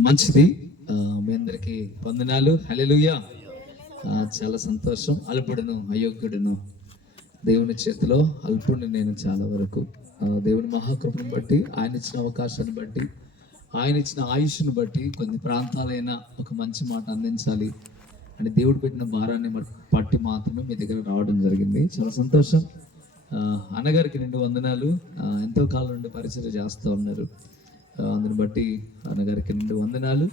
మంచిది. మీ అందరికీ వందనాలు. హలెలుయ చాలా సంతోషం. అల్పుడును అయోగ్యుడును దేవుని చేతిలో. అల్పుడిని నేను చాలా వరకు. దేవుని మహాకృపను బట్టి ఆయన ఇచ్చిన అవకాశాన్ని బట్టి ఆయన ఇచ్చిన ఆయుష్ను బట్టి కొన్ని ప్రాంతాలైనా ఒక మంచి మాట అందించాలి అని దేవుడు పెట్టిన భారాన్ని పట్టి మాత్రమే మీ దగ్గర రావడం జరిగింది. చాలా సంతోషం. అన్నగారికి రెండు వందనాలు. ఎంతో కాలం నుండి పరిచయం చేస్తూ ఉన్నారు. అందుని బట్టి అన్నగారికి రెండు వందనాలు.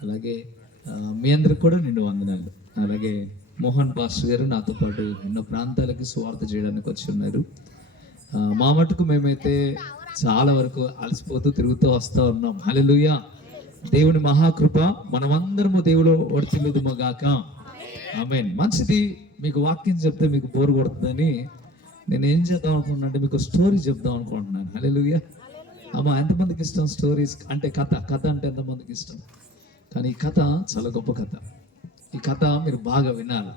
అలాగే మీ అందరికి కూడా నిండు వందనాలు. అలాగే మోహన్ పాస్టర్ గారు నాతో పాటు ఎన్నో ప్రాంతాలకి స్వార్థ చేయడానికి వచ్చి ఉన్నారు. మా మటుకు మేమైతే చాలా వరకు అలసిపోతూ తిరుగుతూ వస్తూ ఉన్నాం. హల్లెలూయా! దేవుని మహాకృప మనమందరము దేవుడు ఒడిచిల్లుదుము గాక ఆమె మంచిది మీకు వాక్యం చెప్తే మీకు బోర్ కొడుతుందని నేను ఏం చేద్దాం అనుకుంటున్నా అంటే మీకు స్టోరీ చెప్దాం అనుకుంటున్నాను. హల్లెలూయా! అమ్మ ఎంతమందికి ఇష్టం స్టోరీస్? అంటే కథ కథ అంటే ఎంతమందికి ఇష్టం? కానీ ఈ కథ చాలా గొప్ప కథ. ఈ కథ మీరు బాగా వినాలి.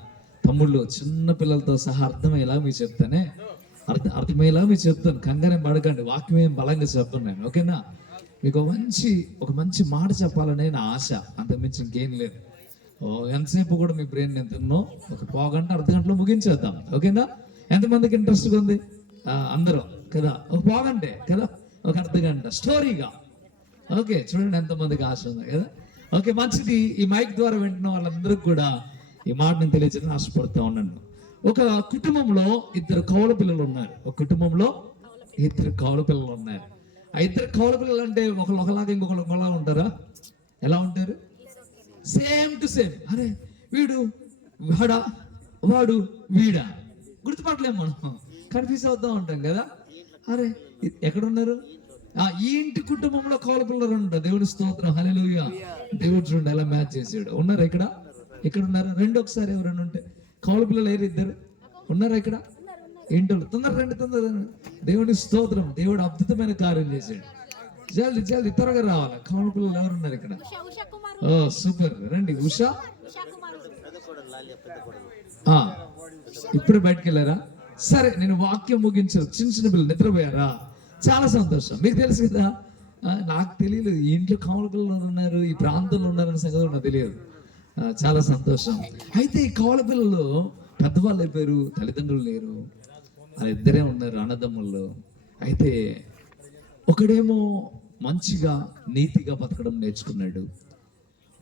తమ్ముళ్ళు చిన్న పిల్లలతో సహా అర్థమయ్యేలా మీకు చెప్తానే. అర్థం అర్థమయ్యేలా మీకు చెప్తాను. కంగారే పడకండి వాక్యం ఏం బలంగా చెప్తున్నాను నేను ఓకేనా? మీకు మంచి ఒక మంచి మాట చెప్పాలనే నా ఆశ. అంతకుమించి ఇంకేం లేదు. ఓ ఎంతసేపు కూడా మీ బ్రెయిన్ నేను తిన్నో. ఒక పావుగంట అర్ధ గంటలో ముగించేద్దాం ఓకేనా? ఎంతమందికి ఇంట్రెస్ట్గా ఉంది? అందరూ కదా? ఒక పావుగంటే కదా? ఒక అర్ధ గంట స్టోరీగా. ఓకే చూడండి ఎంతమందికి ఆశ ఉంది కదా? ఓకే మంచిది. ఈ మైక్ ద్వారా వింటున్న వాళ్ళందరికీ కూడా ఈ మాట నేను తెలియజేయడం ఆశపడుతూ ఉన్నాను. ఒక కుటుంబంలో ఇద్దరు కౌల పిల్లలు ఉన్నారు. ఒక కుటుంబంలో ఇద్దరు కౌల పిల్లలు ఉన్నారు. ఆ ఇద్దరు కౌల పిల్లలు అంటే ఒకళ్ళు ఒకలాగా ఇంకొకరు ఒకలా ఉంటారా? ఎలా ఉంటారు? సేమ్ టు సేమ్ అరే వీడు వాడా? వాడు వీడా? గుర్తుపట్టలేము మనం. కన్ఫ్యూజ్ అవుతూ ఉంటాం కదా? అరే. ఎక్కడున్నారు? ఆ ఈ ఇంటి కుటుంబంలో కౌల పిల్లలు ఉంటారు. దేవుడి స్తోత్రం. హల్లెలూయా. దేవుడు చూడండి ఎలా మ్యాచ్ చేసాడు. ఉన్నారా ఇక్కడ? ఇక్కడ ఉన్నారా రెండు ఒకసారి ఎవరైనా ఉంటే. కౌల పిల్లలు ఏరు ఇద్దరు? ఉన్నారా ఇక్కడ? ఏంటో తొందర రండి తొందర. దేవుడి స్తోత్రం. దేవుడు అద్భుతమైన కార్యం చేశాడు. జల్ది జల్ది త్వరగా రావాలి? కౌల పిల్లలు ఎవరు ఉన్నారు ఇక్కడ? ఉషా ఉషా కుమార్. Oh super. రండి ఉషా. ఉషా కుమార్. ఆ, ఇప్పుడు బయటకు వెళ్ళారా? సరే నేను వాక్యం ముగించాను. చిన్న చిన్న పిల్లలు నిద్రపోయారా? చాలా సంతోషం. మీకు తెలుసు కదా? నాకు తెలియదు. ఇంట్లో కాముల ఉన్నారు ఈ ప్రాంతంలో ఉన్నారని సంగతి నాకు తెలియదు. చాలా సంతోషం. అయితే ఈ కవల పిల్లలు పెద్దవాళ్ళు అయిపోయారు తల్లిదండ్రులు లేరు. వాళ్ళు ఇద్దరే ఉన్నారు అన్నదమ్ముళ్ళు అయితే ఒకడేమో మంచిగా నీతిగా బతకడం నేర్చుకున్నాడు.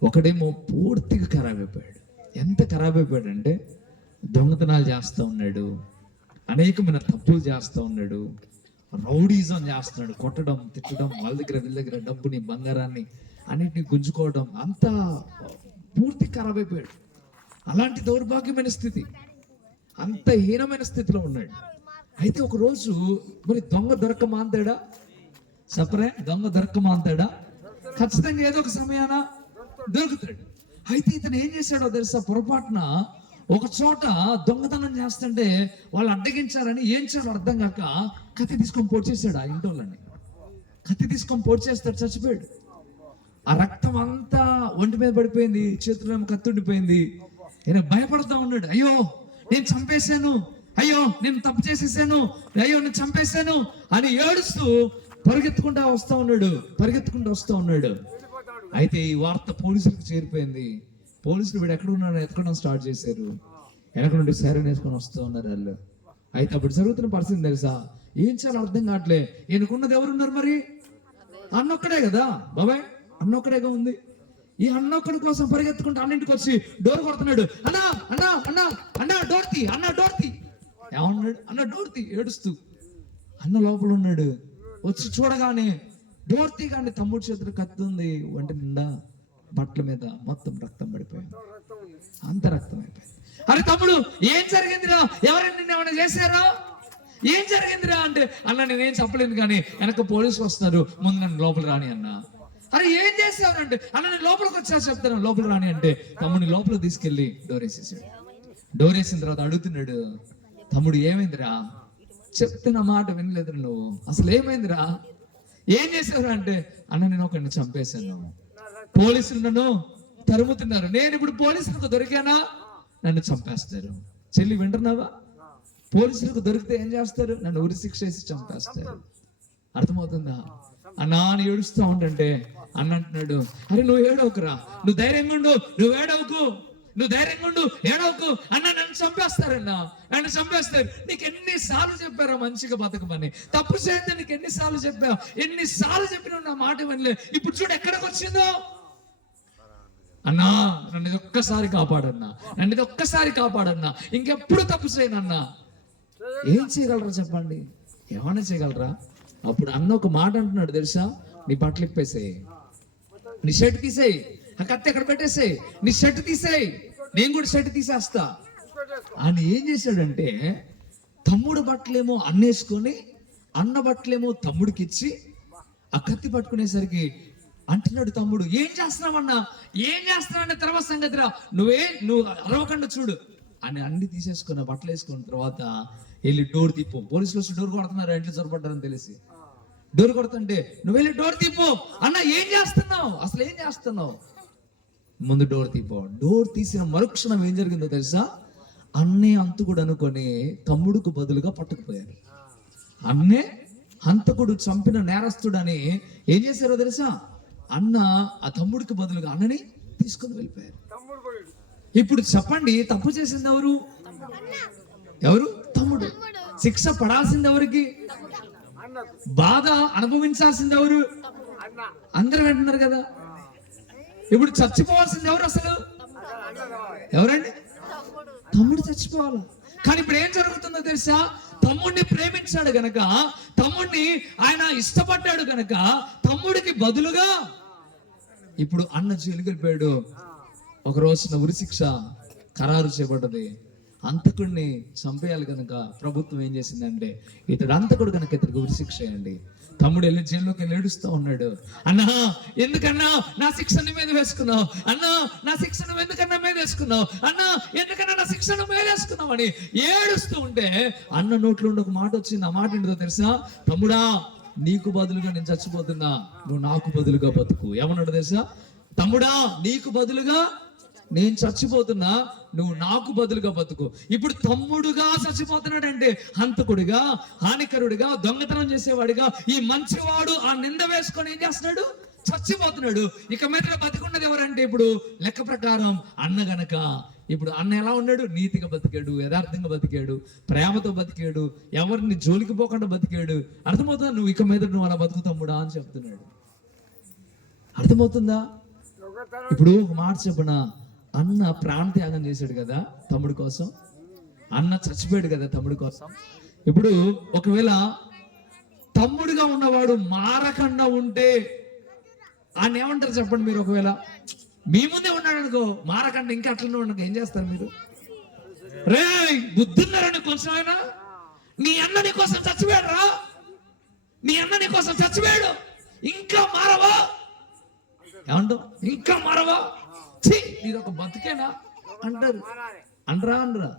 ఒకడేమో పూర్తిగా ఖరాబ్ అయిపోయాడు. ఎంత ఖరాబ్ అయిపోయాడంటే దొంగతనాలు చేస్తూ ఉన్నాడు. అనేకమైన తప్పులు చేస్తూ ఉన్నాడు. రౌడీజం చేస్తున్నాడు. కొట్టడం తిట్టడం వాళ్ళ దగ్గర వీళ్ళ దగ్గర డబ్బుని బంగారాన్ని అన్నిటిని గుంజుకోవడం అంతా పూర్తి ఖరాబ్ అయిపోయాడు. అలాంటి దౌర్భాగ్యమైన స్థితి. అంత హీనమైన స్థితిలో ఉన్నాడు. అయితే ఒకరోజు మరి దొంగ దొరక మాంతాడా సపరే దొంగ దొరక మాంతాడా ఖచ్చితంగా ఏదో ఒక సమయాన దొరుకుతాడు. అయితే ఇతను ఏం చేశాడో తెలుసా? పొరపాటున ఒక చోట దొంగతనం చేస్తుంటే వాళ్ళు అడ్డగించారని ఏం చేయాలో అర్థం కాక కత్తి తీసుకొని పొడిచేశాడు ఆ ఇంటోళ్ళని. కత్తి తీసుకొని పొడిచేస్తాడు చచ్చిపోయాడు. ఆ రక్తం అంతా ఒంటి మీద పడిపోయింది చేతుల్లో కత్తుండిపోయింది కత్తి ఉండిపోయింది. ఉన్నాడు. అయ్యో నేను చంపేశాను. అయ్యో నేను తప్పు చేసేసాను. అయ్యో నేను చంపేశాను అని ఏడుస్తూ పరిగెత్తుకుంటా వస్తా ఉన్నాడు పరిగెత్తుకుంటూ వస్తా ఉన్నాడు. అయితే ఈ వార్త పోలీసులకు చేరిపోయింది. పోలీసులు వీడు ఎక్కడ ఉన్నాడో ఎత్తుకోవడం స్టార్ట్ చేశారు. వెనక నుండి సైరన్ వేసుకొని వస్తూ ఉన్నారు వాళ్ళు. అయితే అప్పుడు జరుగుతున్న పరిస్థితి తెలుసా? ఏం చేయాలో అర్థం కావట్లే. ఈయనకున్నది ఎవరున్నారు మరి? అన్నొక్కడే కదా. బాబాయ్ అన్నొక్కడేగా ఉంది. ఈ అన్నొక్కడి కోసం పరిగెత్తుకుంటూ అన్నింటికి వచ్చి డోర్ కొడుతున్నాడు. అన్నా అన్నా అన్నా అన్నా డోర్తి అన్నా డోర్తి ఏమన్నాడు? అన్న డోర్తి ఏడుస్తూ. అన్న లోపల ఉన్నాడు. వచ్చి చూడగానే డోర్ కానీ తమ్ముడు చేతులు కత్తుంది ఉంది. నిండా బట్టల మీద మొత్తం రక్తం పడిపోయింది. అంత రక్తం అయిపోయింది. అరే తమ్ముడు ఏం జరిగిందిరా? ఎవరైనా నిన్ను ఏమైనా చేశారా? ఏం జరిగిందిరా అంటే అన్న నేనేం చెప్పలేదు కానీ వెనక పోలీసులు వస్తున్నారు. ముందు నన్ను లోపల రాని అన్న. అరే ఏం చేసావు అంటే అన్న నేను లోపలికి వచ్చా చెప్తాను. లోపల రాని అంటే తమ్ముడిని లోపలికి తీసుకెళ్ళి డోర్ వేసేసాడు. డోర్ వేసిన తర్వాత అడుగుతున్నాడు తమ్ముడు ఏమైందిరా? చెప్తున్న మాట వినలేదు నువ్వు. అసలు ఏమైందిరా? ఏం చేసావురా అంటే అన్న నేను ఒకరిని చంపేశాను. పోలీసులు నన్ను తరుముతున్నారు. నేను ఇప్పుడు పోలీసులకు దొరికానా? నన్ను చంపేస్తారు. చెల్లి వింటున్నావా? పోలీసులకు దొరికితే ఏం చేస్తారు? నన్ను ఉరి శిక్ష వేసి చంపేస్తారు. అర్థమవుతుందా? అన్నా అని ఏడుస్తూ ఉండంటే అన్న అంటున్నాడు అరే నువ్వు ఏడవకురా. నువ్వు ధైర్యంగా ఉండు. నువ్వు ఏడవకు. నువ్వు ధైర్యంగా ఉండు. ఏడవకు. అన్న నన్ను చంపేస్తారన్నా. నన్ను చంపేస్తారు. నీకు ఎన్నిసార్లు చెప్పారా మంచిగా బతకమని? తప్పు చేస్తే నీకు ఎన్నిసార్లు చెప్పావు ఎన్నిసార్లు చెప్పిన నా మాట వినలే. ఇప్పుడు చూడు ఎక్కడికి వచ్చిందో. అన్నా నన్ను ఇది ఒక్కసారి కాపాడన్నా నన్ను ఇది ఒక్కసారి కాపాడన్నా ఇంకెప్పుడు తప్పు చేయనన్నా. ఏం చేయగలరా చెప్పండి? ఏమైనా చేయగలరా? అప్పుడు అన్న ఒక మాట అంటున్నాడు తెలుసా? నీ బట్టలు ఇప్పేసేయి. నీ షర్ట్ తీసేయి. ఆ కత్తి ఎక్కడ పెట్టేసేయి? నీ షర్ట్ తీసేయి. నేను కూడా షర్ట్ తీసేస్తా. అని ఏం చేశాడంటే తమ్ముడు బట్టలేమో అన్నేసుకొని అన్న బట్టలేమో తమ్ముడికి ఇచ్చి ఆ కత్తి పట్టుకునేసరికి అంటున్నాడు తమ్ముడు ఏం చేస్తున్నావన్నా? ఏం చేస్తున్నావు తర్వాత సంగతిరా. నువ్వే నువ్వు అరవకుండా చూడు. అని అన్ని తీసేసుకున్న బట్టలు వేసుకున్న తర్వాత వెళ్ళి డోర్ తిప్పు. పోలీసులు వచ్చి డోర్ కొడుతున్నారు ఇంట్లో చొరబడ్డారని తెలిసి. డోర్ కొడుతుంటే నువ్వు వెళ్ళి డోర్ తిప్పు. అన్న ఏం చేస్తున్నావు? అసలు ఏం చేస్తున్నావు? ముందు డోర్ తీపో డోర్ తీసిన మరుక్షణం ఏం జరిగిందో తెలుసా? అన్నే అంతకుడు అనుకొని తమ్ముడుకు బదులుగా పట్టుకుపోయారు అన్నే హంతకుడు చంపిన నేరస్తుడని ఏం చేశారో తెలుసా? అన్న ఆ తమ్ముడికి బదులుగా అన్నని తీసుకొని వెళ్ళిపోయారు. ఇప్పుడు చెప్పండి తప్పు చేసింది ఎవరు? ఎవరు? తమ్ముడు. శిక్ష పడాల్సింది ఎవరికి? బాధ అనుభవించాల్సింది ఎవరు? అందరూ వింటున్నారు కదా? ఇప్పుడు చచ్చిపోవాల్సింది ఎవరు అసలు? ఎవరండి? తమ్ముడు చచ్చిపోవాలి? కానీ ఇప్పుడు ఏం జరుగుతుందో తెలుసా? తమ్ముడిని ప్రేమించాడు గనక తమ్ముడిని ఆయన ఇష్టపడ్డాడు గనక తమ్ముడికి బదులుగా ఇప్పుడు అన్న జైలుకి ఒక రోజున ఉరిశిక్ష ఖరారు చేయబడ్డది. అంతకుడిని చంపేయాలి కనుక ప్రభుత్వం ఏం చేసిందంటే ఇతడు అంతకుడు కనుక ఇతడికి ఉరిశిక్ష అండి చేయండి తమ్ముడు వెళ్ళి జైల్లోకి వెళ్ళి ఏడుస్తూ ఉన్నాడు. అన్నా ఎందుకన్నా? నా శిక్షణ మీద వేసుకున్నావు. అన్నా నా శిక్షణ ఎందుకన్నా మీద వేసుకున్నావు? అన్నా ఎందుకన్నా నా శిక్షణ మీద వేసుకున్నావు? అని ఏడుస్తూ ఉంటే అన్న నోట్లో ఒక మాట వచ్చింది. ఆ మాట ఏంటో తెలుసా? తమ్ముడా నీకు బదులుగా నేను చచ్చిపోతున్నా. నువ్వు నాకు బదులుగా బతుకు. ఏమన్నాడు తెలుసా? తమ్ముడా నీకు బదులుగా నేను చచ్చిపోతున్నా నువ్వు నాకు బదులుగా బతుకు. ఇప్పుడు తమ్ముడుగా చచ్చిపోతున్నాడంటే హంతకుడిగా హానికరుడిగా దొంగతనం చేసేవాడిగా ఈ మంచివాడు ఆ నింద వేసుకొని ఏం చేస్తున్నాడు? చచ్చిపోతున్నాడు. ఇక మీద బతికున్నది ఎవరంటే ఇప్పుడు లెక్క ప్రకారం అన్న గనక. ఇప్పుడు అన్న ఎలా ఉన్నాడు? నీతిగా బతికాడు యథార్థంగా బతికాడు ప్రేమతో బతికాడు ఎవరిని జోలికి పోకుండా బతికాడు. అర్థమవుతుందా? నువ్వు ఇక మీద నువ్వు అలా బతుకుతాముడా అని చెప్తున్నాడు. అర్థమవుతుందా? ఇప్పుడు ఒక మాట చెప్పన? అన్న ప్రాణ త్యాగం చేశాడు కదా తమ్ముడు కోసం. అన్న చచ్చిపోయాడు కదా తమ్ముడు కోసం. ఇప్పుడు ఒకవేళ తమ్ముడిగా ఉన్నవాడు మారకుండా ఉంటే ఆయన ఏమంటారు చెప్పండి మీరు ఒకవేళ? మీ ముందే ఉన్నాడు అనుకో మారకుండా ఇంకా అట్లనే ఉండక ఏం చేస్తారు మీరు? రే బుద్ధున్నారని కొంచెం అయినా? నీ అన్న నీ కోసం చచ్చిపోయాడు రా. నీ అన్న నీ కోసం చచ్చిపోయాడు. ఇంకా మారవా? ఏమంటావు? ఇంకా మారవా? ఛీ ఇది ఒక బతికేనా? అంటారు. అనరా అనరా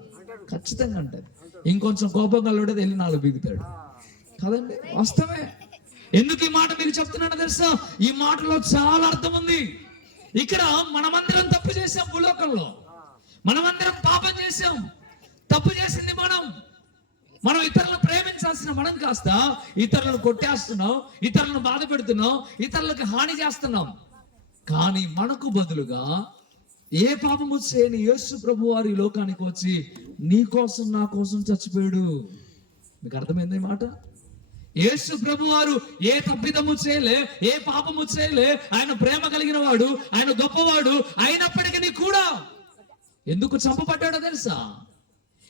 ఖచ్చితంగా అంటారు. ఇంకొంచెం కోపం కలవడేది వెళ్ళి నాలుగు బిగుతాడు. కదండి? వాస్తవమే. ఎందుకు ఈ మాట మీకు చెప్తున్నాను తెలుసా? ఈ మాటలో చాలా అర్థం ఉంది. ఇక్కడ మనమందరం తప్పు చేసాం భూలోకంలో. మనమందరం పాపం చేసాం తప్పు చేసింది మనం. మనం ఇతరులను ప్రేమించాల్సిన మనం కాస్త ఇతరులను కొట్టేస్తున్నాం ఇతరులను బాధ పెడుతున్నాం ఇతరులకు హాని చేస్తున్నాం. కానీ మనకు బదులుగా ఏ పాపము చేయని యేసు ప్రభు ఈ లోకానికి వచ్చి నీ కోసం నా కోసం చచ్చిపోయాడు. మీకు అర్థమైంది మాట? యేసు ప్రభు వారు ఏ తప్పిదము చేయలే ఏ పాపము చేయలే ఆయన ప్రేమ కలిగిన వాడు ఆయన గొప్పవాడు అయినప్పటికీ కూడా ఎందుకు చంపబడ్డాడో తెలుసా?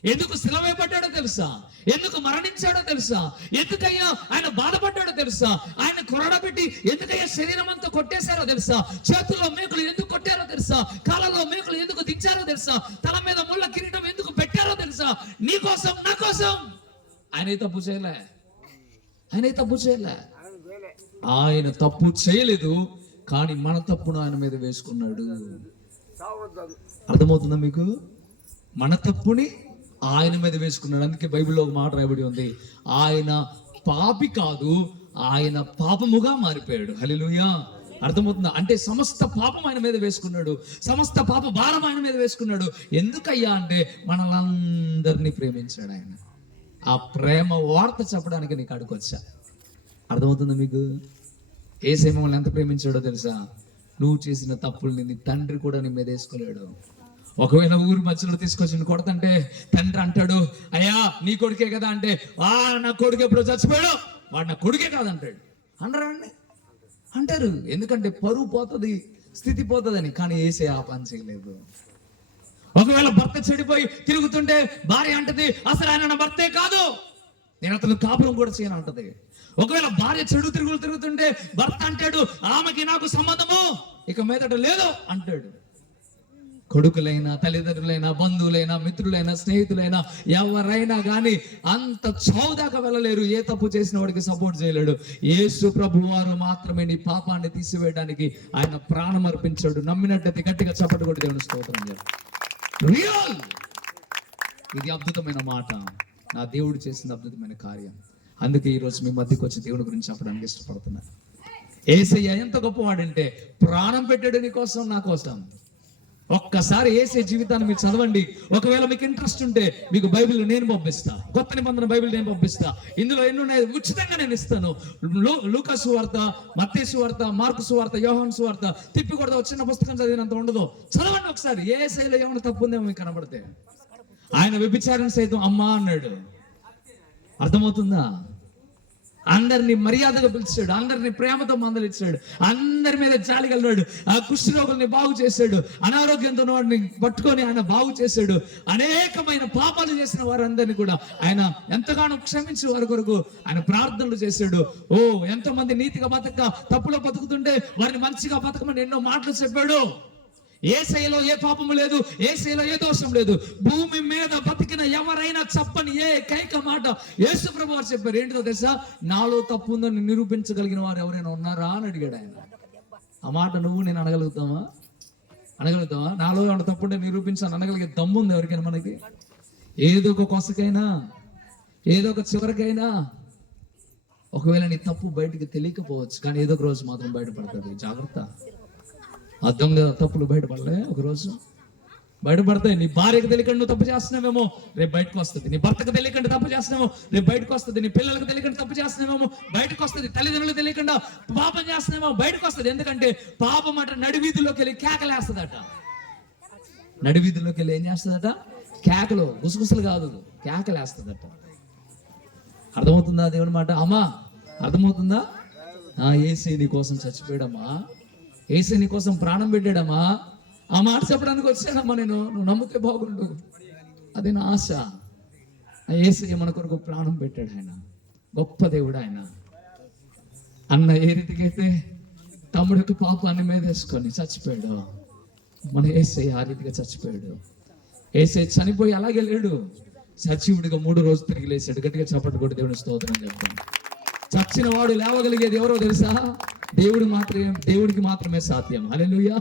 ఎందుకు శిలవేయబడ్డాడో తెలుసా? ఎందుకు మరణించాడో తెలుసా? ఎందుకయ్యా ఆయన బాధపడ్డాడో తెలుసా? ఆయన కొరడబెట్టి ఎందుకయ్యా శరీరం అంతా కొట్టేశారో తెలుసా? చేతుల్లో మేకులు ఎందుకు కొట్టారో తెలుసా? కాళ్ళలో మేకులు ఎందుకు దించారో తెలుసా? తల మీద ముళ్ళ కిరీటం ఎందుకు పెట్టారో తెలుసా? నీ కోసం నా కోసం! ఆయన తప్పు చేయలే? ఆయన తప్పు చేయలే? ఆయన తప్పు చేయలేదు కానీ మన తప్పును ఆయన మీద వేసుకున్నాడు. అర్థమవుతుందా మీకు? మన తప్పుని ఆయన మీద వేసుకున్నాడు. అందుకే బైబిల్లో ఒక మాట రాయబడి ఉంది. ఆయన పాపి కాదు ఆయన పాపముగా మారిపోయాడు. హలిలుయా అర్థమవుతుందా? అంటే సమస్త పాపం ఆయన మీద వేసుకున్నాడు. సమస్త పాప భారం ఆయన మీద వేసుకున్నాడు. ఎందుకయ్యా అంటే మనలందరినీ ప్రేమించాడు ఆయన. ఆ ప్రేమ వార్త చెప్పడానికి నీకు అడుకొచ్చా అర్థమవుతుందా మీకు? ఏసై మమ్మల్ని ఎంత ప్రేమించాడో తెలుసా? నువ్వు చేసిన తప్పుల్ని నీ తండ్రి కూడా నీ మీద వేసుకోలేడు. ఒకవేళ ఊరి మధ్యలో తీసుకొచ్చి కొడతంటే తండ్రి అంటాడు అయ్యా నీ కొడుకే కదా అంటే ఆ నా కొడుకు ఎప్పుడు చచ్చిపోయాడు వాడు నా కొడుకే కాదంటాడు. అనరా అండి అంటారు. ఎందుకంటే పరువు పోతుంది స్థితి పోతుందని. కానీ ఏసే ఆ పని చేయలేదు. ఒకవేళ భర్త చెడిపోయి తిరుగుతుంటే భార్య అంటది అసలు ఆయన నా భర్తే కాదు. నేను అతను కాపురం కూడా చేయను అంటది. ఒకవేళ భార్య చెడు తిరుగులు తిరుగుతుంటే భర్త అంటాడు ఆమెకి నాకు సంబంధము ఇక మీదట లేదు అంటాడు. కొడుకులైనా తల్లిదండ్రులైనా బంధువులైనా మిత్రులైనా స్నేహితులైనా ఎవరైనా కానీ అంత చౌదాకా వెళ్ళలేరు. ఏ తప్పు చేసిన వాడికి సపోర్ట్ చేయలేడు. యేసు ప్రభు వారు మాత్రమే నీ పాపాన్ని తీసివేయడానికి ఆయన ప్రాణం అర్పించాడు. నమ్మినట్టయితే గట్టిగా చప్పటి కొట్టి దేవుని స్తోత్రం రియల్ ఇది అద్భుతమైన మాట. నా దేవుడు చేసిన అద్భుతమైన కార్యం. అందుకే ఈరోజు మీ మధ్యకి వచ్చి దేవుని గురించి చెప్పడానికి ఇష్టపడుతున్నాను ఏసయ్య ఎంత గొప్పవాడంటే ప్రాణం పెట్టాడు నీ కోసం నా కోసం. ఒక్కసారి ఏసే జీవితాన్ని మీరు చదవండి. ఒకవేళ మీకు ఇంట్రెస్ట్ ఉంటే మీకు బైబిల్ నేను పంపిస్తా. కొత్త నిబంధన బైబిల్ నేను పంపిస్తా. ఇందులో ఎన్ని ఉన్నాయి ఉచితంగా నేను ఇస్తాను. లూ- వార్త సువార్త మత్తే సువార్త మార్కు సువార్త యోహన్ సువార్త తిప్పి కొడతా చిన్న పుస్తకం చదివినంత ఉండదు. చదవండి ఒకసారి. ఏ శైలిలో ఏమైనా తప్పు ఉందేమో మీకు కనబడితే. ఆయన వ్యభిచారం సైతం అమ్మా అన్నాడు. అర్థమవుతుందా? అందరిని మర్యాదగా పిలిచాడు అందరిని ప్రేమతో మందలిచ్చాడు అందరి మీద జాలి కలిగాడు ఆ కుష్ఠరోగుల్ని బాగు చేశాడు అనారోగ్యంతో ఉన్న వాడిని పట్టుకొని ఆయన బాగు చేశాడు అనేకమైన పాపాలు చేసిన వారందరినీ కూడా ఆయన ఎంతగానో క్షమించి వారి కొరకు ఆయన ప్రార్థనలు చేశాడు. ఓ ఎంతమంది నీతిగా బతక తప్పులో బతుకుతుంటే వారిని మంచిగా బతకమని ఎన్నో మాటలు చెప్పాడు. ఏ శైలో ఏ పాపము లేదు ఏ శైలో ఏ దోషం లేదు. భూమి మీద బతికిన ఎవరైనా చెప్పని ఏ కైక మాట యేసు ప్రభు వారు చెప్పారు. ఏంటో తెలుసా? నాలో తప్పు ఉందని నిరూపించగలిగిన వారు ఎవరైనా ఉన్నారా అని అడిగాడు ఆయన. ఆ మాట నువ్వు నేను అనగలుగుతావా? అడగలుగుతావా నాలో ఏమైనా తప్పు ఉంటే నిరూపించాను అనగలిగే దమ్ము ఉంది ఎవరికైనా మనకి? ఏదో ఒక కొసకైనా ఏదో ఒక చివరికైనా. ఒకవేళ నీ తప్పు బయటికి తెలియకపోవచ్చు కానీ ఏదో ఒక రోజు మాత్రం బయటపడుతుంది జాగ్రత్త. ఆ దొంగ తప్పులు బయటపడలే ఒకరోజు. బయటపడతాయి నీ భార్యకు తెలియకుండా నువ్వు తప్పు చేస్తున్నావేమో? రేపు బయటకు వస్తుంది. నీ భర్తకు తెలియకుండా తప్పు చేస్తున్నామో రేపు బయటకు వస్తుంది. నీ పిల్లలకు తెలియకుండా తప్పు చేస్తున్నావేమో? బయటకు వస్తుంది. తల్లిదండ్రులకు తెలియకుండా పాపం చేస్తున్నామో బయటకు వస్తుంది. ఎందుకంటే పాపం అట నడివీధుల్లోకి వెళ్ళి కేకలేస్తుందట. నడివీధుల్లోకి వెళ్ళి ఏం చేస్తుందట? కేకలు గుసగుసలు కాదు. కేకలేస్తుందట. అర్థమవుతుందా దేవుని మాట? అమ్మా అర్థమవుతుందా? ఆ ఏసీ నీ కోసం చచ్చిపోయాడమ్మా. ఏసీ నీ కోసం ప్రాణం పెట్టాడమ్మా. ఆ మాట చెప్పడానికి వచ్చానమ్మా నేను. నువ్వు నమ్మితే బాగుండు. అది నా ఆశ. ఆ మన కొరకు ప్రాణం పెట్టాడు ఆయన. గొప్ప దేవుడు ఆయన. అన్న ఏ రీతికైతే తమ్ముడికి పాపాన్ని మీద వేసుకొని చచ్చిపోయాడు మన ఏసై ఆ రీతిగా చచ్చిపోయాడు. ఏసై చనిపోయి అలాగే లేడు. సజీవుడిగా మూడు రోజులు తిరిగి లేచాడు. గట్టిగా చప్పట్లు కొట్టి దేవుని స్తోత్రం చెప్తాను. చచ్చిన వాడు లేవగలిగేది ఎవరో తెలుసా? దేవుడు మాత్రమే దేవుడికి మాత్రమే సాధ్యం. అలెలుయ్యా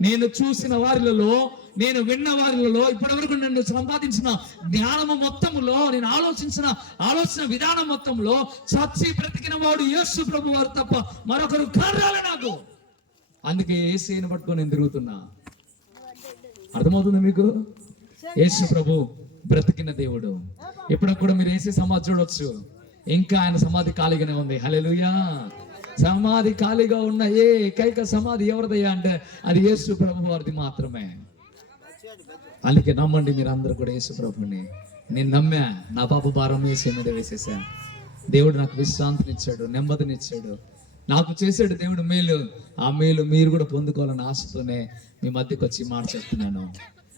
నేను చూసిన వారిలలో నేను విన్న వారిలలో ఇప్పటివరకు నన్ను సంపాదించిన జ్ఞానము మొత్తములో నేను ఆలోచించిన ఆలోచన విధానం మొత్తంలో చచ్చి బ్రతికిన వాడు యేసు ప్రభు వారు తప్ప మరొకరు కర్రాలి నాకు. అందుకే ఏసీని పట్టుకొని నేను తిరుగుతున్నా. అర్థమవుతుంది మీకు? యేసు ప్రభు బ్రతికిన దేవుడు. ఇప్పుడు మీరు ఏసీ సమాధి చూడొచ్చు. ఇంకా ఆయన సమాధి ఖాళీగానే ఉంది. హల్లెలూయా. సమాధి ఖాళీగా ఉన్న ఏ ఏకైక సమాధి ఎవరిదయ్యా అంటే అది యేసు ప్రభు వారిది మాత్రమే. అందుకే నమ్మండి మీరు అందరూ కూడా యేసు ప్రభుని. నేను నమ్మా నా పాప భారం వేసే మీద వేసేసా. దేవుడు నాకు విశ్రాంతినిచ్చాడు నెమ్మదినిచ్చాడు. నాకు చేశాడు దేవుడు మేలు. ఆ మేలు మీరు కూడా పొందుకోవాలని ఆశతోనే మీ మధ్యకి వచ్చి మాట చెప్తున్నాను.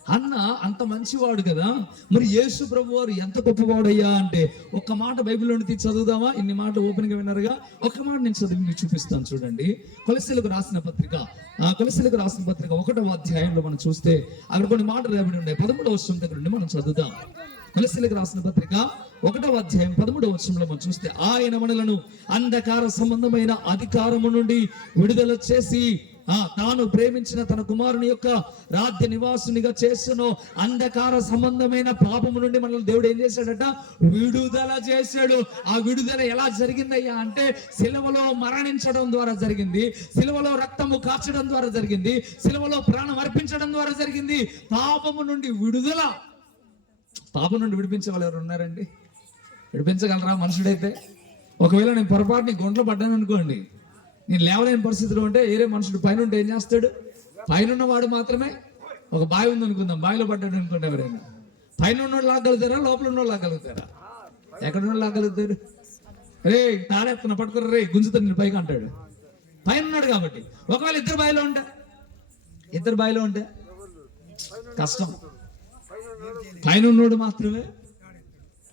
అన్న అంత మంచివాడు కదా. మరి యేసు ప్రభు వారు ఎంత గొప్పవాడయ్యా అంటే ఒక్క మాట బైబిల్లోని తీసి చదువుదామా? ఇన్ని మాటలు ఓపెన్గా విన్నారుగా? ఒక్క మాట నేను చదివి మీకు చూపిస్తాను చూడండి. కొలసీలకు రాసిన పత్రిక ఆ కొలసీలకు రాసిన పత్రిక ఒకటవ అధ్యాయంలో మనం చూస్తే అక్కడ కొన్ని మాటలు రాబడి ఉన్నాయి. పదమూడవ వచనం దగ్గర నుండి మనం చదువుదాం. కొలసీలకు రాసిన పత్రిక ఒకటవ అధ్యాయం పదమూడవ వచనంలో మనం చూస్తే ఆయన మనలను అంధకార సంబంధమైన అధికారము నుండి విడుదల చేసి తాను ప్రేమించిన తన కుమారుని యొక్క రాజ్య నివాసునిగా చేస్తున్న అంధకార సంబంధమైన పాపము నుండి మనల్ని దేవుడు ఏం చేశాడట? విడుదల చేశాడు. ఆ విడుదల ఎలా జరిగిందయ్యా అంటే సిలువలో మరణించడం ద్వారా జరిగింది. సిలువలో రక్తము కార్చడం ద్వారా జరిగింది. సిలువలో ప్రాణం అర్పించడం ద్వారా జరిగింది. పాపము నుండి విడుదల. పాపం నుండి విడిపించే వాళ్ళు ఎవరు ఉన్నారండి? విడిపించగలరా మనుషుడైతే? ఒకవేళ నేను పొరపాటుని గుంట్లో పడ్డాను అనుకోండి. నేను లేవలేని పరిస్థితిలో ఉంటే ఏరే మనుషుడు పైన ఉంటే ఏం చేస్తాడు? పైన ఉన్నవాడు మాత్రమే ఒక బావి ఉంది అనుకుందాం బావిలో పడ్డాడు అనుకోండి ఎవరైనా. పైన ఉన్నోడు లాగలుగుతారా లోపల ఉన్నోడు లాగలుగుతారా ఎక్కడ ఉన్నోడు లాగలుగుతారు రే తాడెత్తున పట్టుకుని రే గుంజుతాను నేను పైకి అంటాడు. పైన ఉన్నాడు కాబట్టి. ఒకవేళ ఇద్దరు బావిలో ఉంటే? ఇద్దరు బావిలో ఉంటే? కష్టం. పైన ఉన్నోడు మాత్రమే.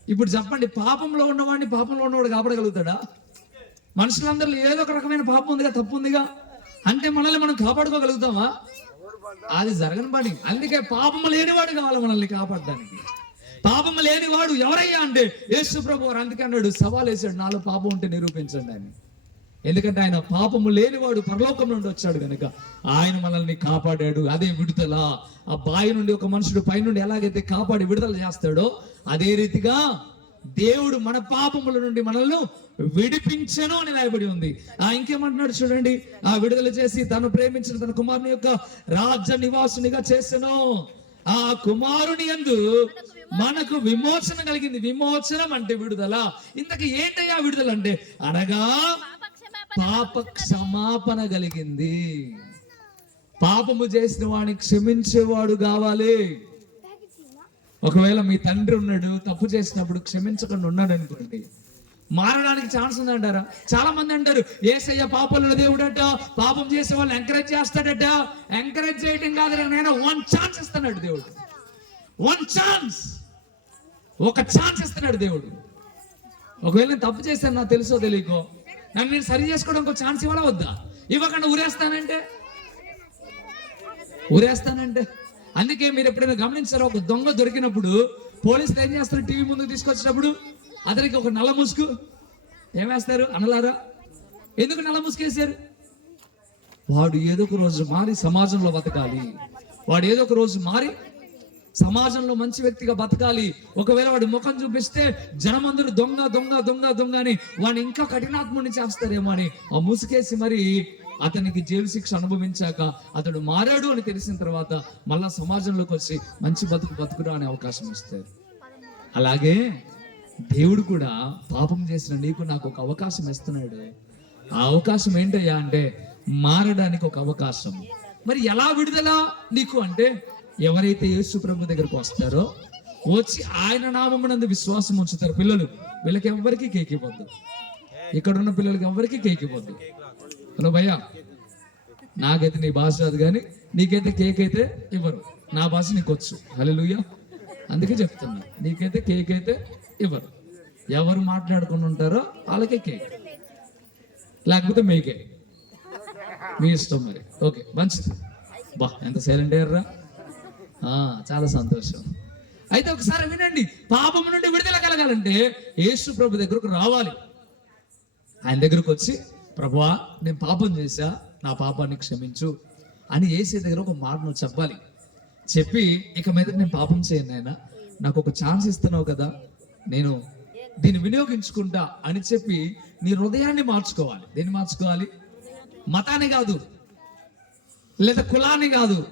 ఇప్పుడు చెప్పండి పాపంలో ఉన్నవాడిని పాపంలో ఉన్నవాడు కాపాడగలుగుతాడా? మనుషులందరిలో ఏదో ఒక రకమైన పాపం ఉందిగా తప్పు ఉందిగా. అంటే మనల్ని మనం కాపాడుకోగలుగుతామా? అది జరగని పని. అందుకే పాపము లేనివాడు కావాలి మనల్ని కాపాడడానికి. పాపము లేనివాడు ఎవరయ్యా అంటే యేసు ప్రభు వారు. అందుకే అన్నాడు సవాల్ వేసాడు నాలో పాపం ఉంటే నిరూపించండి అని. ఎందుకంటే ఆయన పాపము లేనివాడు పరలోకం నుండి వచ్చాడు కనుక ఆయన మనల్ని కాపాడాడు. అదే విడుదల. ఆ బావి నుండి ఒక మనుషుడు పైనుండి ఎలాగైతే కాపాడి విడుదల చేస్తాడో అదే రీతిగా దేవుడు మన పాపముల నుండి మనల్ని విడిపించను అని రాయబడి ఉంది. ఆ ఇంకేమంటున్నాడు చూడండి. ఆ విడుదల చేసి తను ప్రేమించిన తన కుమారుని యొక్క రాజ్య నివాసునిగా చేసెను. ఆ కుమారుని యందు మనకు విమోచన కలిగింది. విమోచనం అంటే విడుదల. ఇంతకు ఏంటయ్యా విడుదల అంటే? అనగా పాప క్షమాపణ కలిగింది. పాపము చేసిన వాడిని క్షమించేవాడు కావాలి. ఒకవేళ మీ తండ్రి ఉన్నాడు తప్పు చేసినప్పుడు క్షమించకుండా ఉన్నాడు అనుకోండి. మారడానికి ఛాన్స్ ఉందంటారా? చాలా మంది అంటారు ఏసయ్య పాపంలో దేవుడట పాపం చేసే వాళ్ళు ఎంకరేజ్ చేస్తాడట. ఎంకరేజ్ చేయడం కాదు నేను వన్ ఛాన్స్ ఇస్తున్నాడు దేవుడు. వన్ ఛాన్స్ ఒక ఛాన్స్ ఇస్తున్నాడు దేవుడు. ఒకవేళ నేను తప్పు చేశాను నాకు తెలుసో తెలియకో నన్ను నేను సరి చేసుకోవడం ఒక ఛాన్స్ ఇవ్వాలా వద్దా? ఇవ్వకుండా ఊరేస్తానంటే? ఊరేస్తానంటే? అందుకే మీరు ఎప్పుడైనా గమనించారు? ఒక దొంగ దొరికినప్పుడు పోలీసులు ఏం చేస్తారు? టీవీ ముందుకు తీసుకొచ్చినప్పుడు అతనికి ఒక నల్ల ముసుగు. ఏమేస్తారు? అనలారా? ఎందుకు నల్ల ముసుగు వేశారు? వాడు ఏదో ఒక రోజు మారి సమాజంలో బతకాలి. వాడు ఏదో ఒక రోజు మారి సమాజంలో మంచి వ్యక్తిగా బతకాలి. ఒకవేళ వాడి ముఖం చూపిస్తే జనమందరూ దొంగ దొంగ దొంగ దొంగ అని వాడిని ఇంకా కఠినాత్ముని చేస్తారేమో అని ఆ ముసుకేసి మరి అతనికి జైలు శిక్ష అనుభవించాక అతడు మారాడు అని తెలిసిన తర్వాత మళ్ళా సమాజంలోకి వచ్చి మంచి బతుకు బతుకురా అనే అవకాశం ఇస్తారు. అలాగే దేవుడు కూడా పాపం చేసిన నీకు నాకు ఒక అవకాశం ఇస్తున్నాడు. ఆ అవకాశం ఏంటయ్యా అంటే మారడానికి ఒక అవకాశం. మరి ఎలా విడుదల నీకు అంటే ఎవరైతే యేసు ప్రభు దగ్గరకు వస్తారో వచ్చి ఆయన నామమునందు విశ్వాసం ఉంచుతారు పిల్లలు. వీళ్ళకి ఎవరికి కేక్ ఇవ్వద్దు. ఇక్కడ ఉన్న పిల్లలకి ఎవరికి కేక్ ఇవ్వద్దు. హలో భయ్యా. నాకైతే నీ భాష రాదు కానీ నీకైతే కేక్ అయితే ఇవ్వరు. నా భాష నీకు వచ్చు హలో అందుకే చెప్తున్నా. నీకైతే కేక్ అయితే ఇవ్వరు. ఎవరు మాట్లాడుకుని ఉంటారో వాళ్ళకే కేక్. లేకపోతే మీకే. మీ ఇష్టం మరి. ఓకే మంచిది. బా ఎంత సైలెంట్ అయ్యారా చాలా సంతోషం. అయితే ఒకసారి వినండి. పాపం నుండి విడుదల కలగాలంటే యేసు ప్రభు దగ్గరకు రావాలి. ఆయన దగ్గరకు వచ్చి ప్రభువా నేను పాపం చేశా నా పాపాన్ని క్షమించు అని ఏసే దగ్గర ఒక మాట నువ్వు చెప్పాలి. చెప్పి ఇక మీద నేను పాపం చేయను ఆయన నాకు ఒక ఛాన్స్ ఇస్తున్నావు కదా నేను దీన్ని వినియోగించుకుంటా అని చెప్పి నీ హృదయాన్ని మార్చుకోవాలి. దేన్ని మార్చుకోవాలి? మతాన్ని కాదు లేదా కులాన్ని కాదు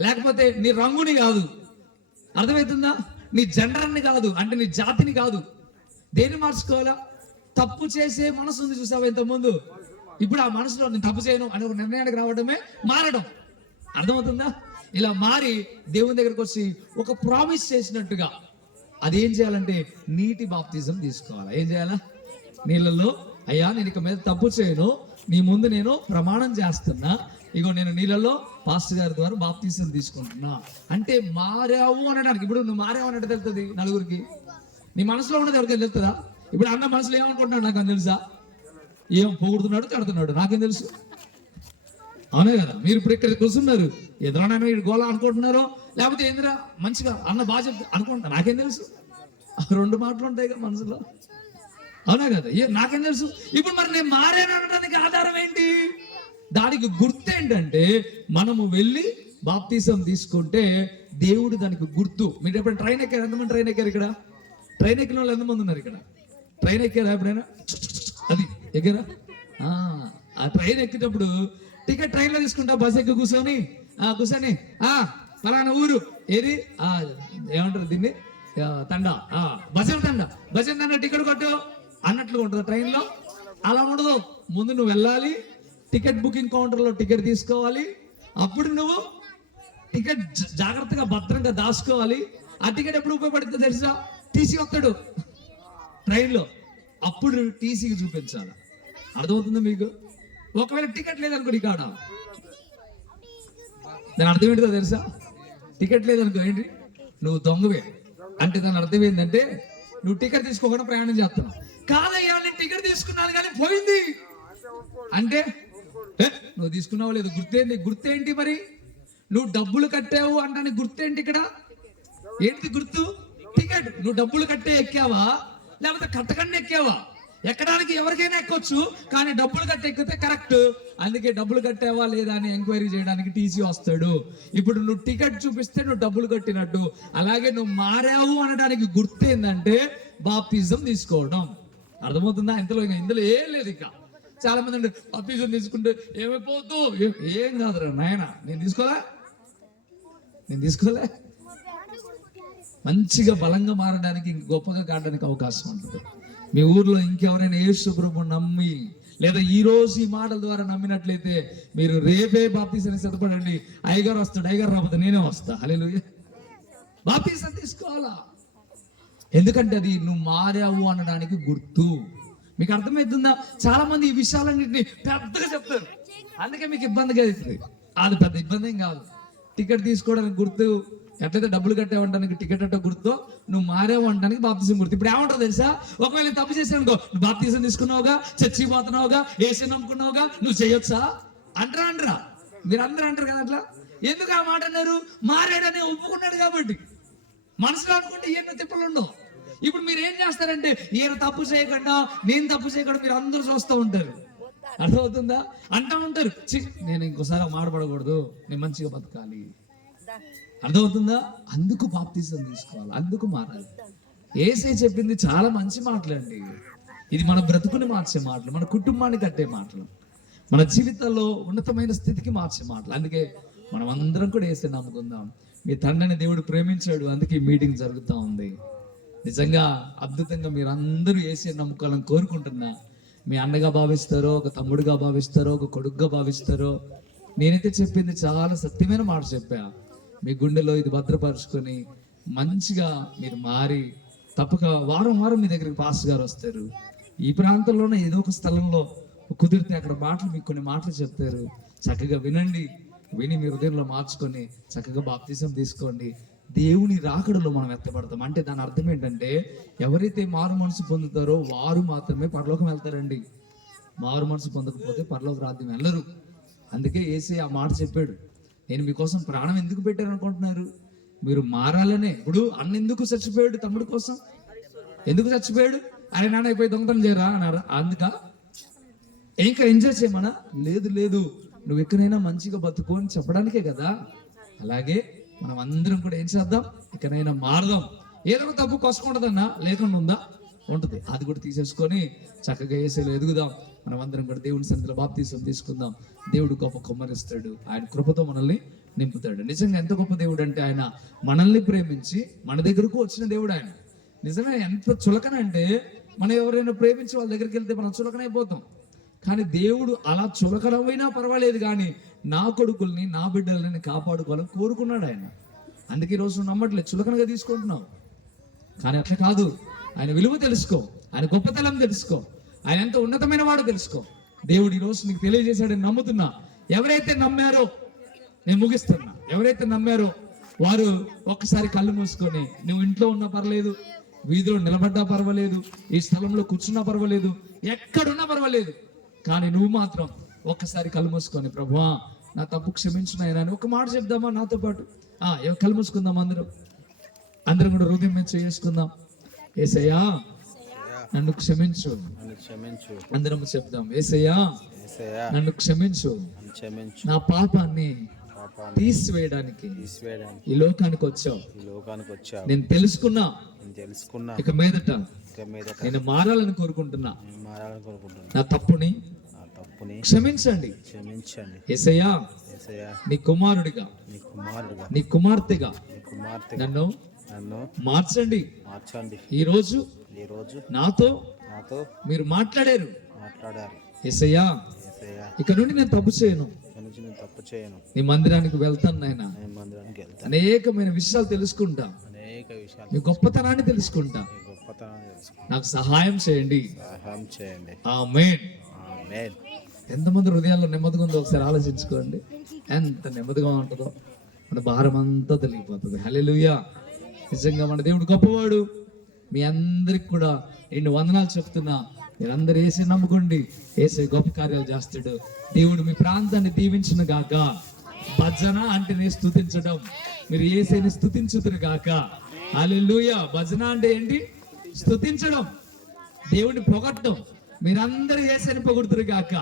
లేకపోతే నీ రంగుని కాదు. అర్థమవుతుందా? నీ జెండర్ని కాదు అంటే నీ జాతిని కాదు. దేన్ని మార్చుకోవాలా? తప్పు చేసే మనసు ఉంది చూసావా ఇంతకుముందు? ఇప్పుడు ఆ మనసులో నేను తప్పు చేయను అనే ఒక నిర్ణయానికి రావడమే మారడం. అర్థమవుతుందా? ఇలా మారి దేవుని దగ్గరకు వచ్చి ఒక ప్రామిస్ చేసినట్టుగా అదేం చేయాలంటే నీటి బాప్తిజం తీసుకోవాలి? ఏం చేయాలా? నీళ్ళల్లో అయ్యా నేను ఇక మీద తప్పు చేయను. నీ ముందు నేను ప్రమాణం చేస్తున్నా. ఇగో నేను నీళ్ళలో పాస్టర్ గారి ద్వారా బాప్తీసం తీసుకుంటున్నా. అంటే మారావు అనడానికి. ఇప్పుడు నువ్వు మారావు అన్నట్టు తెలుస్తుంది నలుగురికి. నీ మనసులో ఉన్నది ఎవరికి తెలుస్తుందా ఇప్పుడు అన్న మనసులో ఏమనుకుంటున్నాడు నాకు అని తెలుసా? ఏం పొగుడుతున్నాడు తిడుతున్నాడు? నాకేం తెలుసు? అవునే కదా మీరు ఇప్పుడు ఇక్కడ కూర్చున్నారు. ఎదురైనా మీరు గోళ అనుకుంటున్నారో? లేకపోతే ఏందిరా మంచిగా అన్న బాగా చెప్తా అనుకుంటా నాకేం తెలుసు? రెండు మాటలు ఉంటాయి కదా మనసులో. అవునా కదా ఏ నాకేం తెలుసు? ఇప్పుడు మరి నేను మారాను అనడానికి ఆధారం ఏంటి? దానికి గుర్తు ఏంటంటే మనము వెళ్ళి బాప్తీసం తీసుకుంటే దేవుడు దానికి గుర్తు. మీరు ఎప్పుడు ట్రైన్ ఎక్కారు? ఎంతమంది ట్రైన్ ఎక్కారు ఇక్కడ? ట్రైన్ ఎక్కిన వాళ్ళు ఎంతమంది ఉన్నారు ఇక్కడ? ట్రైన్ ఎక్కారా ఎప్పుడైనా? అది ఎక్కారా? ఆ, ఆ ట్రైన్ ఎక్కేటప్పుడు టికెట్ ట్రైన్లో తీసుకుంటా బస్ ఎక్కి కూర్చొని. ఆ కూర్చొని. ఆ ఫలానా ఊరు. ఏది? ఆ ఏమంటారు దీన్ని? తండా. ఆ బజన్ తండా. బజన్ తండా టికెట్ కొట్టు. అన్నట్లుగా ఉంటుంది ట్రైన్లో. అలా ఉండదు. ముందు నువ్వు వెళ్ళాలి. టికెట్ బుకింగ్ కౌంటర్లో టికెట్ తీసుకోవాలి. అప్పుడు నువ్వు టికెట్ జాగ్రత్తగా భద్రంగా దాచుకోవాలి. ఆ టికెట్ ఎప్పుడు ఉపయోగపడుతుందో తెలుసా? టీసీ వస్తాడు ట్రైన్లో. అప్పుడు టీసీకి చూపించాలి. అర్థమవుతుందా మీకు? ఒకవేళ టికెట్ లేదనుకోండి కాడ దాని అర్థం ఏంటో తెలుసా? టికెట్ లేదనుకో ఏంటి? నువ్వు దొంగవే. అంటే దాని అర్థం ఏంటంటే నువ్వు టికెట్ తీసుకోకుండా ప్రయాణం చేస్తున్నావు. కాదయ్యా నేను టికెట్ తీసుకున్నాను కానీ పోయింది. అంటే ఏ, నువ్వు తీసుకున్నావు లేదు గుర్తేంటి గుర్తేంటి మరి? నువ్వు డబ్బులు కట్టావు అంటానికి గుర్తేంటి ఇక్కడ? ఏంటి గుర్తు? టికెట్. నువ్వు డబ్బులు కట్టే ఎక్కావా? లేకపోతే కట్టకుండా ఎక్కేవా? ఎక్కడానికి ఎవరికైనా ఎక్కొచ్చు కానీ డబ్బులు కట్టి ఎక్కితే కరెక్ట్. అందుకే డబ్బులు కట్టావా లేదా అని ఎంక్వైరీ చేయడానికి టీసీ వస్తాడు. ఇప్పుడు నువ్వు టికెట్ చూపిస్తే నువ్వు డబ్బులు కట్టినట్టు. అలాగే నువ్వు మారావు అనడానికి గుర్తు ఏంటంటే బాప్తిజం తీసుకోవడం. అర్థమవుతుందా? ఇంతలో ఇంకా ఇందులో ఏం లేదు ఇక. చాలా మంది అంటే బాప్తిజం తీసుకుంటే ఏమైపోతు ఏం కాదురా నాయన నేను తీసుకోలే నేను తీసుకోలే మంచిగా బలంగా మారడానికి గొప్పగా కావడానికి అవకాశం ఉంటుంది. మీ ఊర్లో ఇంకెవరైనా యేసు ప్రభు నమ్మి లేదా ఈ రోజు ఈ మాటల ద్వారా నమ్మినట్లయితే మీరు రేపే బాప్తీసాన్ని సిద్ధపడండి. అయ్యగారు వస్తాడు అయ్యగారు రాకపోతే నేనే వస్తా. హలే బాప్తీసం తీసుకోవాలా? ఎందుకంటే అది నువ్వు మారావు అనడానికి గుర్తు. మీకు అర్థమవుతుందా చాలా మంది ఈ విషయాలన్నింటినీ పెద్దగా చెప్తారు. అందుకే మీకు ఇబ్బందిగా అవుతుంది. అది పెద్ద ఇబ్బంది ఏం కాదు. టికెట్ తీసుకోవడానికి గుర్తు. ఎట్లయితే డబ్బులు కట్టావంటానికి టికెట్ అట్ట గుర్తు నువ్వు మారేవంటానికి బాప్తిజం బాప్తీసం గుర్తు. ఇప్పుడు ఏమంటారు తెలుసా? ఒకవేళ నేను తప్పు చేసానుకో నువ్వు బాప్తీసం తీసుకున్నావుగా చర్చి పోతున్నావుగా ఏసీ నమ్ముకున్నావుగా నువ్వు చేయొచ్చా? అంటారా అంటారా? మీరు అందరూ అంటారు కదా అట్లా? ఎందుకు ఆ మాట అన్నారు? మారాడని ఒప్పుకున్నాడు కాబట్టి. మనసులో అనుకుంటే ఎన్నో తిప్పలు ఉండవు. ఇప్పుడు మీరు ఏం చేస్తారంటే ఈయన తప్పు చేయకుండా నేను తప్పు చేయకుండా మీరు అందరూ చూస్తూ ఉంటారు. అర్థమవుతుందా? అంటా ఉంటారు. నేను ఇంకోసారి ఆ మాట పడకూడదు. నేను మంచిగా బతకాలి. అర్థమవుతుందా? అందుకు బాప్తిజం తీసుకోవాలి అందుకు మారాలి ఏసీ చెప్పింది చాలా మంచి మాటలండి. ఇది మన బ్రతుకుని మార్చే మాటలు మన కుటుంబాన్ని కట్టే మాటలు మన జీవితంలో ఉన్నతమైన స్థితికి మార్చే మాటలు. అందుకే మనం అందరం కూడా ఏసే నమ్ముకుందాం. మీ తండ్రిని దేవుడు ప్రేమించాడు అందుకే మీటింగ్ జరుగుతూ ఉంది. నిజంగా అద్భుతంగా మీరు అందరూ ఏసే నమ్ముకోవాలని కోరుకుంటున్నా. మీ అన్నగా భావిస్తారో ఒక తమ్ముడుగా భావిస్తారో ఒక కొడుకుగా భావిస్తారో నేనైతే చెప్పింది చాలా సత్యమైన మాట చెప్పా. మీ గుండెలో ఇది భద్రపరుచుకొని మంచిగా మీరు మారి తప్పక వారం వారం మీ దగ్గరికి పాస్ గారు వస్తారు. ఈ ప్రాంతంలోనే ఏదో ఒక స్థలంలో కుదిరితే అక్కడ మాటలు మీకు కొన్ని మాటలు చెప్తారు. చక్కగా వినండి. విని మీ హృదయంలో మార్చుకొని చక్కగా బాప్తిజం తీసుకోండి. దేవుని రాకడలో మనం ఎత్తపడతాం అంటే దాని అర్థం ఏంటంటే ఎవరైతే మారు మనసు పొందుతారో వారు మాత్రమే పరలోకం వెళ్తారండి. మారు మనసు పొందకపోతే పరలోక రాజ్యం వెళ్ళరు. అందుకే ఏసీ ఆ మాట చెప్పాడు. నేను మీకోసం ప్రాణం ఎందుకు పెట్టాను అనుకుంటున్నారు మీరు మారాలనే. ఇప్పుడు అన్న ఎందుకు చచ్చిపోయాడు తమ్ముడు కోసం? ఎందుకు చచ్చిపోయాడు? ఆయన నాన్న అయిపోయి దొంగతనం చేయరా అన్నారా? అందుక ఇంకా ఎంజాయ్ చేయమనా? లేదు లేదు. నువ్వు ఎక్కడైనా మంచిగా బతుకు అని చెప్పడానికే కదా. అలాగే మనం అందరం కూడా ఏం చేద్దాం? ఎక్కడైనా మారదాం. ఏదో తప్పు కొసుకుంటుందన్నా లేకుండా ఉందా? ఉంటుంది. అది కూడా తీసేసుకొని చక్కగా వేసేలో ఎదుగుదాం. మనమందరం అందరం కూడా దేవుని సన్నిధిలో బాప్తీసం తీసుకుందాం. దేవుడు గొప్ప కుమ్మరిస్తాడు. ఆయన కృపతో మనల్ని నింపుతాడు. నిజంగా ఎంత గొప్ప దేవుడు అంటే ఆయన మనల్ని ప్రేమించి మన దగ్గరకు వచ్చిన దేవుడు ఆయన. నిజమే ఎంత చులకన అంటే మనం ఎవరైనా ప్రేమించి వాళ్ళ దగ్గరికి వెళ్తే మనం చులకనైపోతాం కానీ దేవుడు అలా చులకనమైనా పర్వాలేదు కానీ నా కొడుకుల్ని నా బిడ్డలని కాపాడుకోవాలని కోరుకున్నాడు ఆయన. అందుకే ఈ రోజు నమ్మట్లేదు చులకనగా తీసుకుంటున్నావు కానీ అట్లా కాదు. ఆయన విలువ తెలుసుకో. ఆయన గొప్పతనం తెలుసుకో. ఆయన ఎంత ఉన్నతమైన వాడు తెలుసుకో. దేవుడు ఈ రోజు నీకు తెలియజేశాడని నమ్ముతున్నా. ఎవరైతే నమ్మారో నేను ముగిస్తున్నా. ఎవరైతే నమ్మారో వారు ఒక్కసారి కళ్ళు మూసుకొని నువ్వు ఇంట్లో ఉన్నా పర్లేదు వీధిలో నిలబడ్డా పర్వాలేదు ఈ స్థలంలో కూర్చున్నా పర్వాలేదు ఎక్కడున్నా పర్వాలేదు కానీ నువ్వు మాత్రం ఒక్కసారి కళ్ళు మూసుకొని ప్రభువా నా తప్పు క్షమించు అని ఒక మాట చెప్దామా నాతో పాటు? ఆ కళ్ళు మూసుకుందాం అందరం. అందరం కూడా హృదయం మీద చేసుకుందాం. ఏసయ్యా నన్ను క్షమించు. క్షమించు. అందరం చెప్దాం ఏసయ్యా నన్ను క్షమించు. క్షమించు. నా పాపాన్ని తీసివేయడానికి తీసివేయడానికి ఈ లోకానికి వచ్చావు. ఈ లోకానికి వచ్చావు. నేను తెలుసుకున్నా. నేను తెలుసుకున్నా. ఇక మీదట ఇక నేను మారాలని కోరుకుంటున్నా. నేను మారాలని కోరుకుంటున్నా. నా తప్పుని నా తప్పుని క్షమించండి. క్షమించండి. ఏసయ్యా ఏసయ్యా నీ కుమారుడిగా నీ కుమారుడుగా నీ కుమార్తెగా నీ కుమార్తె నన్ను నన్ను మార్చండి. మార్చండి. ఈ రోజు ఈరోజు నాతో నాతో మీరు మాట్లాడారు. మాట్లాడారు. ఏసయ్యా ఇక నుండి నేను తప్పు చేయను. నేను తప్పు చేయను. నీ మందిరానికి వెళ్తాను నాయన. మందిరానికి వెళ్తాను. అనేకమైన విషయాలు తెలుసుకుంటా. అనేక విషయాలు నీ గొప్పతనాన్ని తెలుసుకుంటా. గొప్పతనాన్ని నాకు సహాయం చేయండి. సహాయం చేయండి. ఆ మెయిన్ ఆమేన్. ఎంతమంది హృదయాల్లో నెమ్మదిగా ఉందో ఒకసారి ఆలోచించుకోండి. ఎంత నెమ్మదిగా ఉంటుందో మన భారం అంతా తెలిగిపోతుంది. హల్లెలూయా. నిజంగా మన దేవుడు గొప్పవాడు. మీ అందరికి కూడా రెండు వందనాలు చెప్తున్నా. మీరందరూ ఏసే నమ్ముకోండి. ఏసే గొప్ప కార్యాలు చేస్తాడు. దేవుడు మీ ప్రాంతాన్ని దీవించిన గాక. భజన అంటేనే స్తుతించడం. మీరు ఏసేని స్థుతించుతురు గాక. హల్లెలూయా. భజన అంటే ఏంటి? స్తుతించడం. దేవుడిని పొగట్టడం మీరందరూ ఏసేని పొగుడుతురు గాక.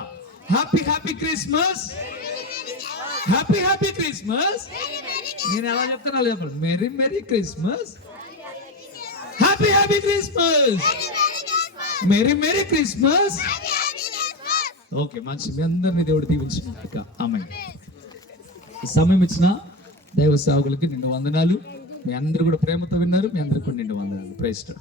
Happy happy Christmas happy happy Christmas నేను ఎలా చెప్తాను అలా చెప్పండి merry merry Christmas happy happy Christmas merry merry Christmas okay మంచి మీ అందరినీ దేవుడు దీవించిన ఆమె సమయం ఇచ్చిన దైవ సేవకులకి నిండు వందనాలు. మీ అందరూ కూడా ప్రేమతో విన్నారు మీ అందరికీ కూడా నిండు వందనాలు. ప్రైస్టర్